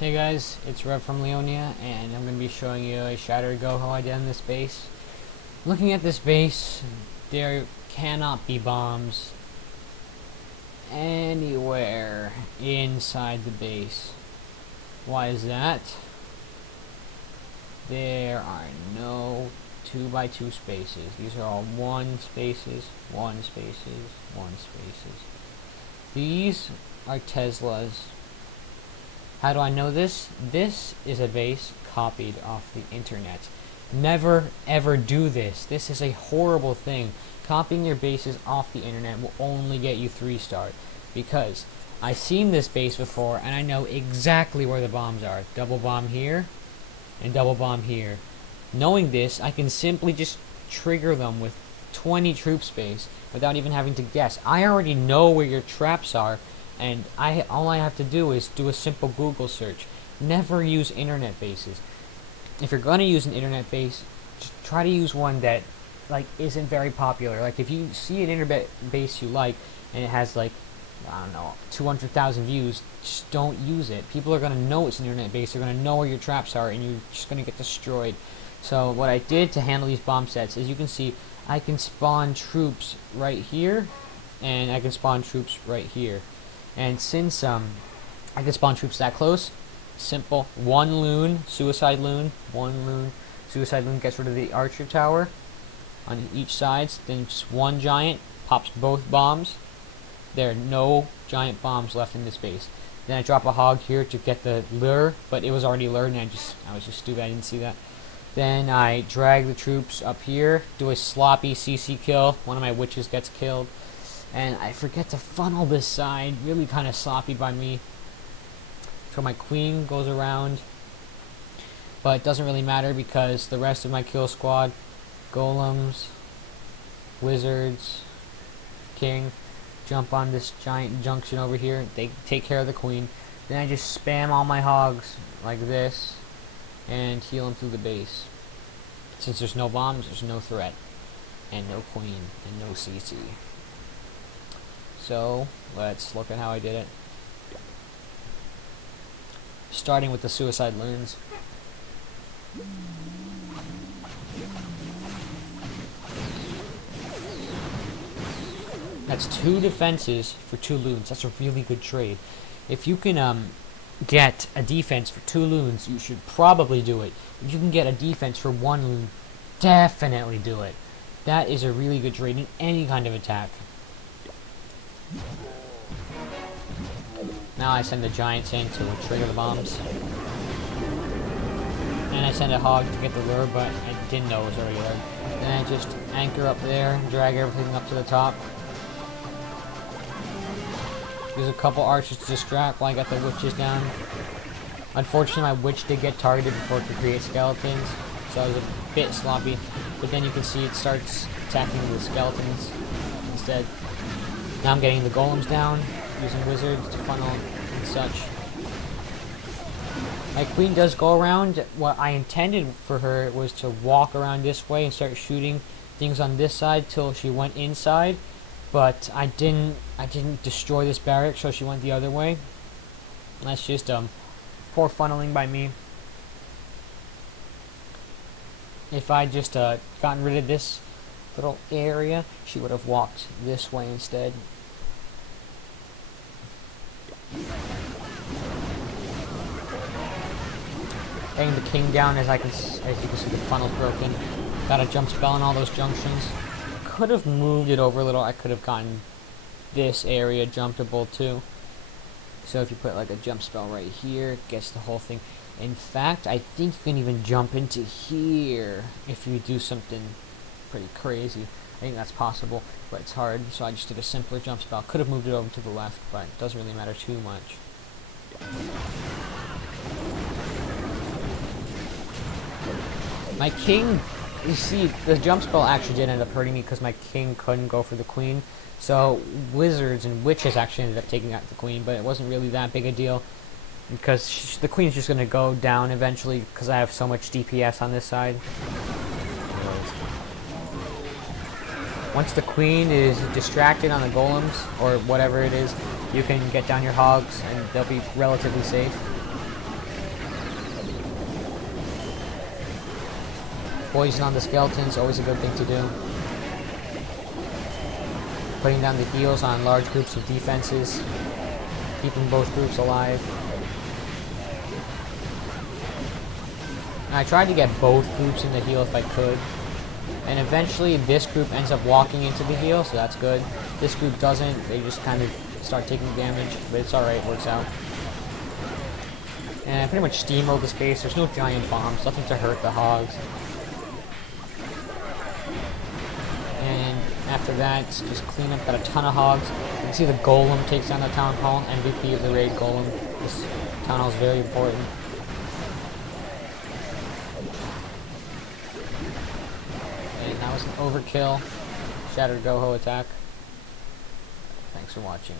Hey guys, it's Reb from Leonia, and I'm going to be showing you a Shattered GoHo I did on this base. Looking at this base, there cannot be bombs anywhere inside the base. Why is that? There are no 2x2 spaces. These are all 1 spaces, 1 spaces, 1 spaces. These are Teslas. How do I know this? This is a base copied off the internet. Never ever do this. This is a horrible thing. Copying your bases off the internet will only get you 3-star. Because I've seen this base before and I know exactly where the bombs are. Double bomb here and double bomb here. Knowing this, I can simply just trigger them with 20 troop space without even having to guess. I already know where your traps are. And all I have to do is do a simple Google search. Never use internet bases. If you're gonna use an internet base, just try to use one that isn't very popular. Like if you see an internet base you like and it has I don't know, 200,000 views, just don't use it. People are gonna know it's an internet base. They're gonna know where your traps are, and you're just gonna get destroyed. So what I did to handle these bomb sets, as you can see, I can spawn troops right here, and I can spawn troops right here. And since I can spawn troops that close, simple, one loon, suicide loon gets rid of the archer tower on each side, then just one giant pops both bombs. There are no giant bombs left in this base. Then I drop a hog here to get the lure, but it was already lured and I was just stupid, I didn't see that. Then I drag the troops up here, do a sloppy CC kill, one of my witches gets killed. And I forget to funnel this side, really kind of sloppy by me. So my queen goes around, but it doesn't really matter because the rest of my kill squad, golems, wizards, king, jump on this giant junction over here. They take care of the queen. Then I just spam all my hogs like this and heal them through the base. Since there's no bombs, there's no threat, and no queen, and no CC. So, let's look at how I did it. Starting with the suicide loons. That's 2 defenses for 2 loons. That's a really good trade. If you can get a defense for 2 loons, you should probably do it. If you can get a defense for 1 loon, definitely do it. That is a really good trade in any kind of attack. Now I send the giants in to trigger the bombs. And I send a hog to get the lure, but I didn't know it was already lured. Then I just anchor up there, drag everything up to the top. Use a couple archers to distract while I got the witches down. Unfortunately, my witch did get targeted before it could create skeletons, so I was a bit sloppy. But then you can see it starts attacking the skeletons instead. Now I'm getting the golems down, using wizards to funnel and such. My queen does go around. What I intended for her was to walk around this way and start shooting things on this side till she went inside, but I didn't destroy this barrack, so she went the other way. That's just poor funneling by me. If I just gotten rid of this little area, she would have walked this way instead. Getting the king down as you can see the funnel's broken. Got a jump spell on all those junctions. Could have moved it over a little. I could have gotten this area jumpable too. So if you put a jump spell right here, it gets the whole thing. In fact, I think you can even jump into here if you do something pretty crazy. I think that's possible, but it's hard, so I just did a simpler jump spell. Could have moved it over to the left, but it doesn't really matter too much. My king, you see, the jump spell actually did end up hurting me because my king couldn't go for the queen. So wizards and witches actually ended up taking out the queen, but it wasn't really that big a deal because the queen's just going to go down eventually because I have so much DPS on this side. Once the queen is distracted on the golems, or whatever it is, you can get down your hogs, and they'll be relatively safe. Poison on the skeletons, always a good thing to do. Putting down the heals on large groups of defenses, keeping both groups alive. And I tried to get both groups in the heal if I could. And eventually this group ends up walking into the heal, so that's good. This group doesn't, they just kind of start taking damage, but it's alright, works out. And I pretty much steamrolled the space, there's no giant bombs, nothing to hurt the hogs. And after that, just clean up, got a ton of hogs. You can see the golem takes down the town hall, MVP of the raid golem. This town hall is very important. And that was an overkill Shattered GoHo attack. Thanks for watching.